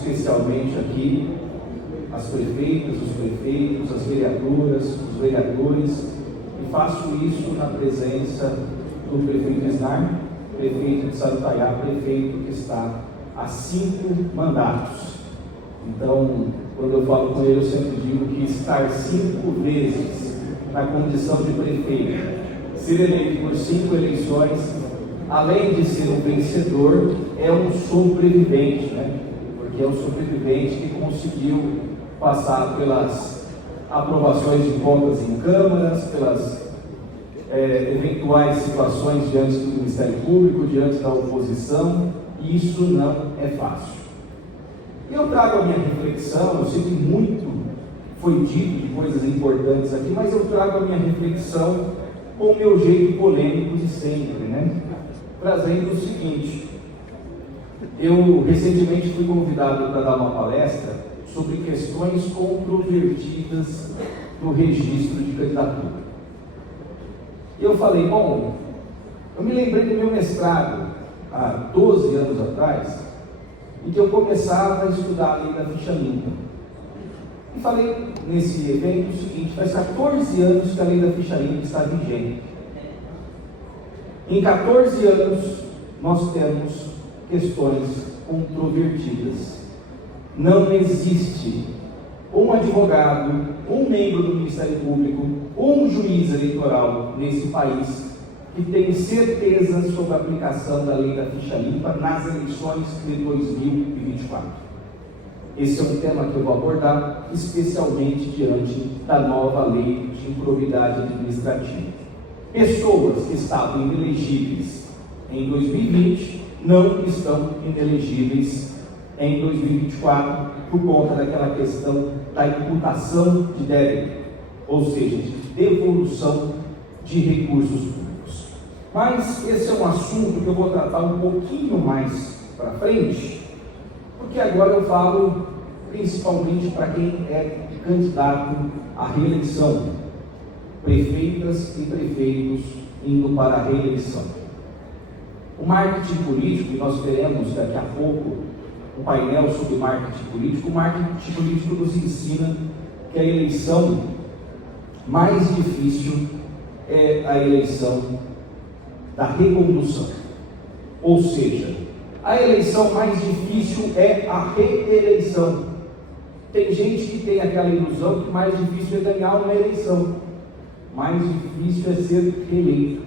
especialmente aqui as prefeitas, os prefeitos, as vereadoras, os vereadores, e faço isso na presença do prefeito Esnar, prefeito de Sarutaiá, prefeito que está há 5 mandatos. Então, quando eu falo com ele, eu sempre digo que estar 5 vezes na condição de prefeito, ser eleito por 5 eleições, além de ser um vencedor, é um sobrevivente, né? Porque é um sobrevivente que conseguiu passar pelas aprovações de contas em câmaras, pelas eventuais situações diante do Ministério Público, diante da oposição, e isso não é fácil. Eu trago a minha reflexão, eu sei que muito foi dito de coisas importantes aqui, mas eu trago a minha reflexão com o meu jeito polêmico de sempre, né? Trazendo o seguinte: eu recentemente fui convidado para dar uma palestra sobre questões controvertidas no registro de candidatura. E eu falei, bom, eu me lembrei do meu mestrado há 12 anos atrás, em que eu começava a estudar a lei da ficha limpa. E falei nesse evento o seguinte: faz 14 anos que a lei da ficha limpa está vigente. Em 14 anos nós temos questões controvertidas. Não existe um advogado, um membro do Ministério Público, um juiz eleitoral nesse país que tem certeza sobre a aplicação da lei da ficha limpa nas eleições de 2024. Esse é um tema que eu vou abordar, especialmente diante da nova lei de improbidade administrativa. Pessoas que estavam inelegíveis em 2020 não estão inelegíveis em 2024 por conta daquela questão da imputação de débito, ou seja, de devolução de recursos públicos. Mas esse é um assunto que eu vou tratar um pouquinho mais para frente, porque agora eu falo principalmente para quem é candidato à reeleição, prefeitas e prefeitos indo para a reeleição. O marketing político, e nós teremos daqui a pouco um painel sobre marketing político. O marketing político nos ensina que a eleição mais difícil é a eleição da recondução. Ou seja, a eleição mais difícil é a reeleição. Tem gente que tem aquela ilusão que mais difícil é ganhar uma eleição, mais difícil é ser reeleito.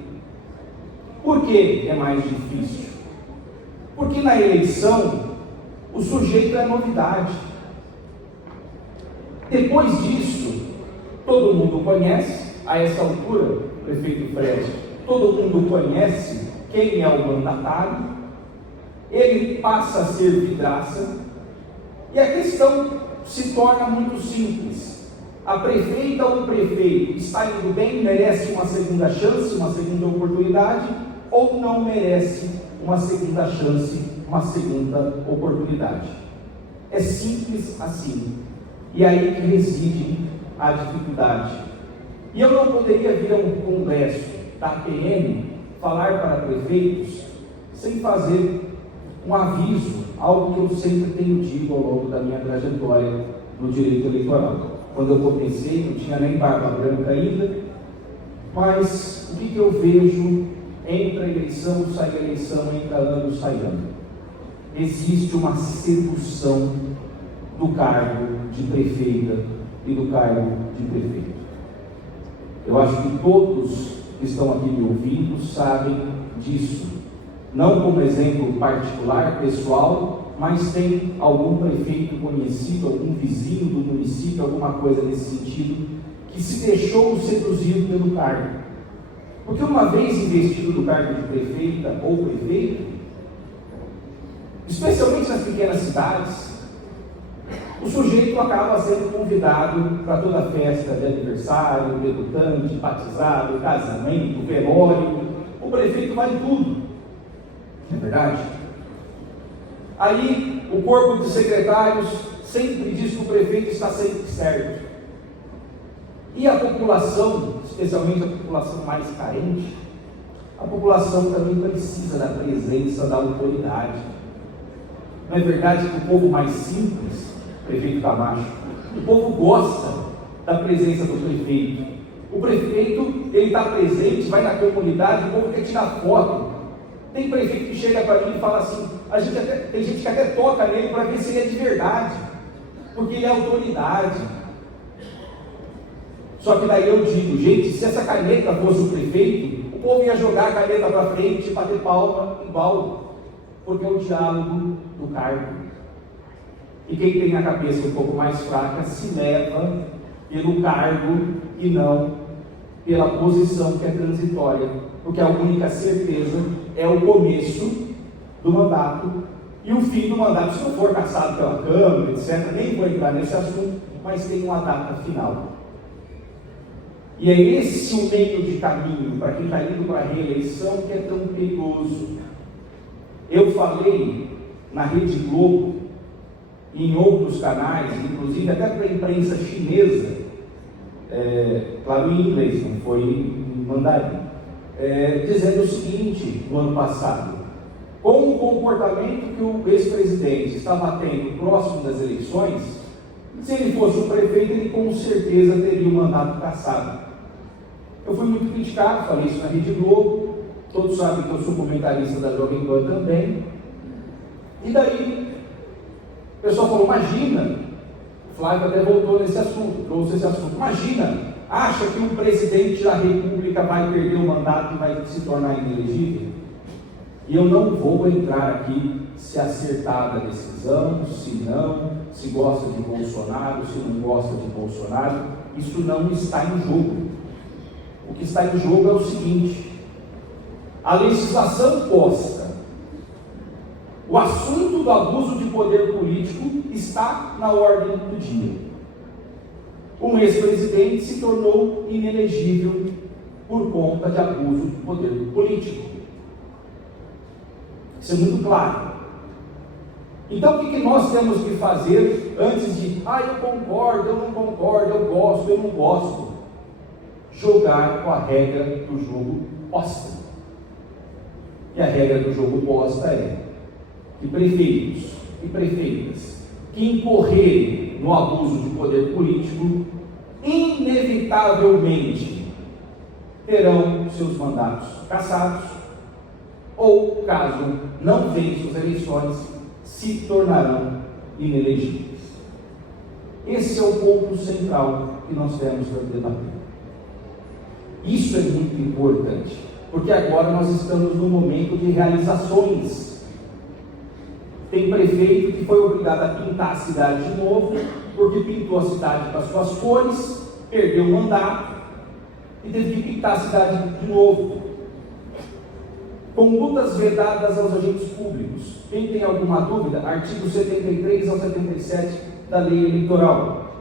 Por que é mais difícil? Porque na eleição o sujeito é novidade. Depois disso, todo mundo conhece, a essa altura, prefeito Fred, todo mundo conhece quem é o mandatário, ele passa a ser vidraça, e a questão se torna muito simples. A prefeita ou o prefeito está indo bem, merece uma segunda chance, uma segunda oportunidade, ou não merece uma segunda chance, uma segunda oportunidade. É simples assim. E aí que reside a dificuldade. E eu não poderia vir a um congresso da PM falar para prefeitos sem fazer um aviso, algo que eu sempre tenho dito ao longo da minha trajetória no direito eleitoral. Quando eu comecei, não tinha nem barba branca ainda, mas o que eu vejo? Entra eleição, sai eleição, entra ano, sai ano. Existe uma sedução do cargo de prefeita e do cargo de prefeito. Eu acho que todos que estão aqui me ouvindo sabem disso. Não como exemplo particular, pessoal, mas tem algum prefeito conhecido, algum vizinho do município, alguma coisa nesse sentido, que se deixou seduzir pelo cargo. Porque uma vez investido do cargo de prefeita ou prefeito, especialmente nas pequenas cidades, o sujeito acaba sendo convidado para toda festa de aniversário, debutante, batizado, casamento, velório. O prefeito vai em tudo, não é verdade? Aí o corpo de secretários sempre diz que o prefeito está sempre certo. E a população, especialmente a população mais carente, a população também precisa da presença da autoridade. Não é verdade que o povo mais simples, prefeito Camacho, o povo gosta da presença do prefeito. O prefeito, ele está presente, vai na comunidade, o povo quer tirar foto. Tem prefeito que chega para mim e fala assim, tem gente que até toca nele para ver se ele é de verdade, porque ele é autoridade. Só que daí eu digo, gente, se essa caneta fosse o prefeito, o povo ia jogar a caneta para frente e bater palma igual, porque é o diálogo do cargo. E quem tem a cabeça um pouco mais fraca se leva pelo cargo e não pela posição que é transitória, porque a única certeza é o começo do mandato e o fim do mandato, se não for cassado pela Câmara, etc. Nem vou entrar nesse assunto, mas tem uma data final. E é esse o meio de caminho para quem está indo para a reeleição que é tão perigoso. Eu falei na Rede Globo e em outros canais, inclusive até para a imprensa chinesa, claro em inglês, não foi em mandarim, dizendo o seguinte, no ano passado: com o comportamento que o ex-presidente estava tendo próximo das eleições, se ele fosse o prefeito, ele com certeza teria o mandato cassado. Eu fui muito criticado, falei isso na Rede Globo, todos sabem que eu sou comentarista da Jovem Pan também. E daí, o pessoal falou, imagina, o Flávio até voltou nesse assunto, trouxe esse assunto, imagina, acha que um presidente da República vai perder o mandato e vai se tornar inelegível? E eu não vou entrar aqui se acertada a decisão, se não, se gosta de Bolsonaro, se não gosta de Bolsonaro, isso não está em jogo. O que está em jogo é o seguinte: a legislação posta, o assunto do abuso de poder político está na ordem do dia. Um ex-presidente se tornou inelegível por conta de abuso de poder político. Isso é muito claro. Então o que nós temos que fazer antes de, eu concordo, eu não concordo, eu gosto, eu não gosto? Jogar com a regra do jogo posta. E a regra do jogo posta é que prefeitos e prefeitas que incorrerem no abuso de poder político, inevitavelmente terão seus mandatos cassados, ou, caso não vençam as eleições, se tornarão inelegíveis. Esse é o ponto central que nós temos para debater. Isso é muito importante, porque agora nós estamos num momento de realizações. Tem prefeito que foi obrigado a pintar a cidade de novo, porque pintou a cidade com as suas cores, perdeu o mandato e teve que pintar a cidade de novo. Condutas vedadas aos agentes públicos. Quem tem alguma dúvida? Artigo 73 ao 77 da Lei Eleitoral.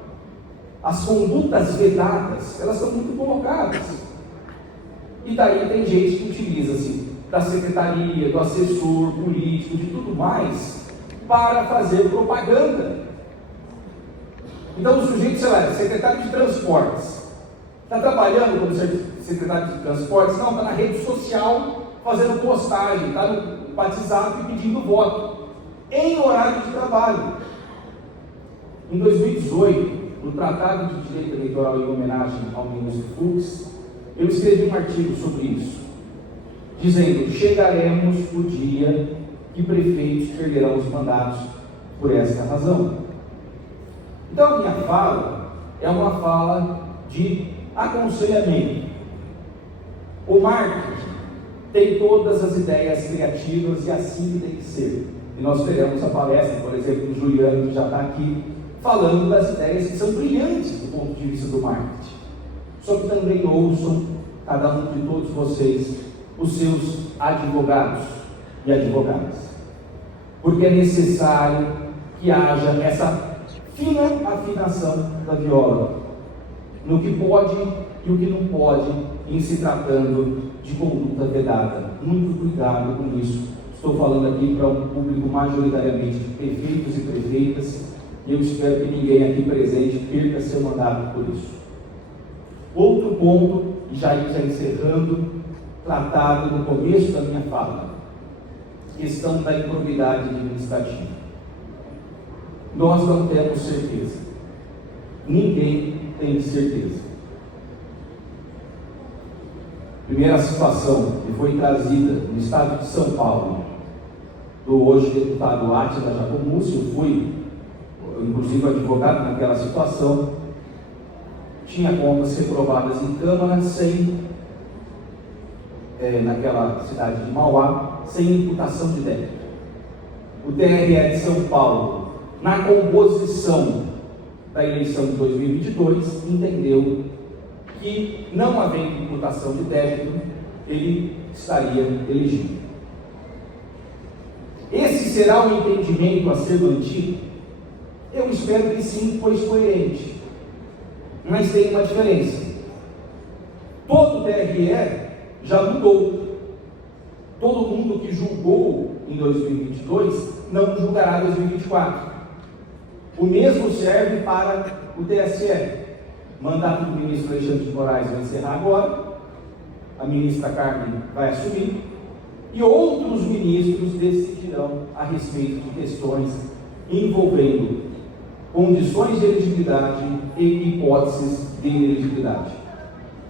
As condutas vedadas, elas estão muito colocadas. E daí tem gente que utiliza-se da secretaria, do assessor político, de tudo mais, para fazer propaganda. Então o sujeito, sei lá, é secretário de transportes. Está trabalhando como secretário de transportes? Não, está na rede social fazendo postagem, está no WhatsApp pedindo voto, em horário de trabalho. Em 2018, no Tratado de Direito Eleitoral em homenagem ao ministro Fux, eu escrevi um artigo sobre isso, dizendo: chegaremos no dia que prefeitos perderão os mandatos por esta razão. Então a minha fala é uma fala de aconselhamento. O marketing tem todas as ideias criativas e assim tem que ser. E nós teremos a palestra, por exemplo, do Juliano, que já está aqui, falando das ideias que são brilhantes do ponto de vista do marketing. Só que também ouçam, cada um de todos vocês, os seus advogados e advogadas. Porque é necessário que haja essa fina afinação da viola, no que pode e o que não pode, em se tratando de conduta vedada. Muito cuidado com isso. Estou falando aqui para um público majoritariamente de prefeitos e prefeitas, e eu espero que ninguém aqui presente perca seu mandato por isso. Outro ponto, e já encerrando, tratado no começo da minha fala, questão da improbidade administrativa. nós não temos certeza. Ninguém tem certeza. Primeira situação que foi trazida no estado de São Paulo, do hoje deputado Átila Jacomussi, eu fui, inclusive, advogado naquela situação, tinha contas reprovadas em Câmara naquela cidade de Mauá, sem imputação de débito. O TRE de São Paulo, na composição da eleição de 2022, entendeu que, não havendo imputação de débito, ele estaria elegível. Esse será o entendimento a ser mantido? Eu espero que sim, pois coerente. Mas tem uma diferença. Todo o TRE já mudou. Todo mundo que julgou em 2022 não julgará em 2024. O mesmo serve para o TSE. O mandato do ministro Alexandre de Moraes vai encerrar agora. A ministra Carmen vai assumir. E outros ministros decidirão a respeito de questões envolvendo condições de elegibilidade e hipóteses de inelegibilidade.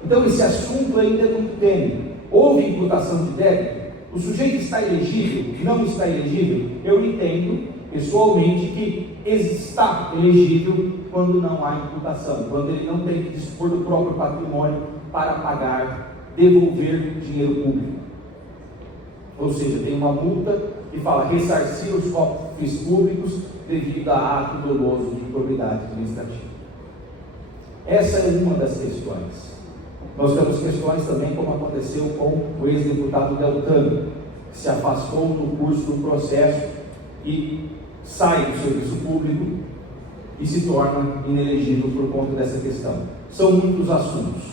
Então, esse assunto ainda é muito tênue. Houve imputação de débito? O sujeito está elegível? Não está elegível? Eu entendo, pessoalmente, que está elegível quando não há imputação, quando ele não tem que dispor do próprio patrimônio para pagar, devolver dinheiro público. Ou seja, tem uma multa que fala ressarcir os cofres públicos devido a ato doloso de improbidade administrativa. Essa é uma das questões. Nós temos questões também, como aconteceu com o ex-deputado Deltan, que se afastou no curso do processo e sai do serviço público e se torna inelegível por conta dessa questão. São muitos assuntos.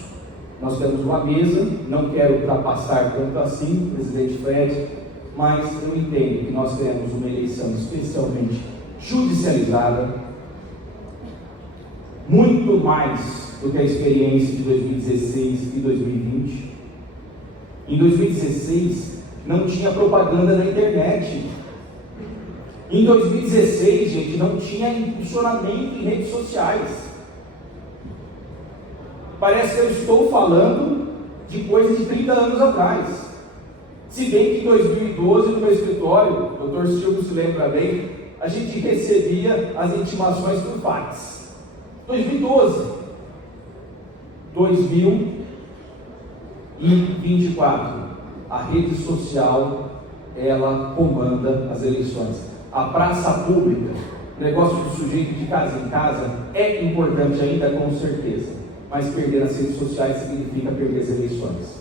Nós temos uma mesa, não quero ultrapassar tanto assim, presidente Fred, mas eu entendo que nós teremos uma eleição especialmente judicializada, muito mais do que a experiência de 2016 e 2020. Em 2016, não tinha propaganda na internet. Em 2016, gente, não tinha impulsionamento em redes sociais. Parece que eu estou falando de coisas de 30 anos atrás. Se bem que em 2012, no meu escritório, o Dr. Silvio se lembra bem, a gente recebia as intimações por fax. 2012. 2024. A rede social, ela comanda as eleições. A praça pública, o negócio do sujeito de casa em casa, é importante ainda, com certeza. Mas perder as redes sociais significa perder as eleições.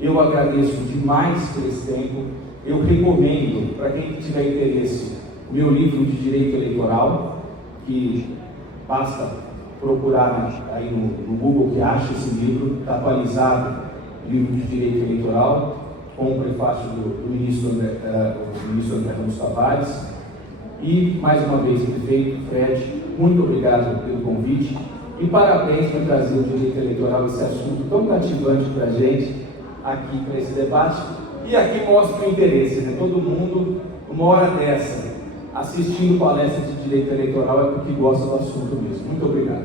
Eu agradeço demais por esse tempo. Eu recomendo, para quem tiver interesse, o meu livro de Direito Eleitoral, que basta procurar aí no Google que acha esse livro, está atualizado, livro de Direito Eleitoral, com o prefácio do ministro André Ramos Tavares. E, mais uma vez, prefeito Fred, muito obrigado pelo convite. E parabéns por trazer o direito eleitoral, esse assunto tão cativante para a gente, aqui para esse debate. E aqui mostra o interesse, né? Todo mundo, uma hora dessa, assistindo palestra de direito eleitoral é porque gosta do assunto mesmo. Muito obrigado.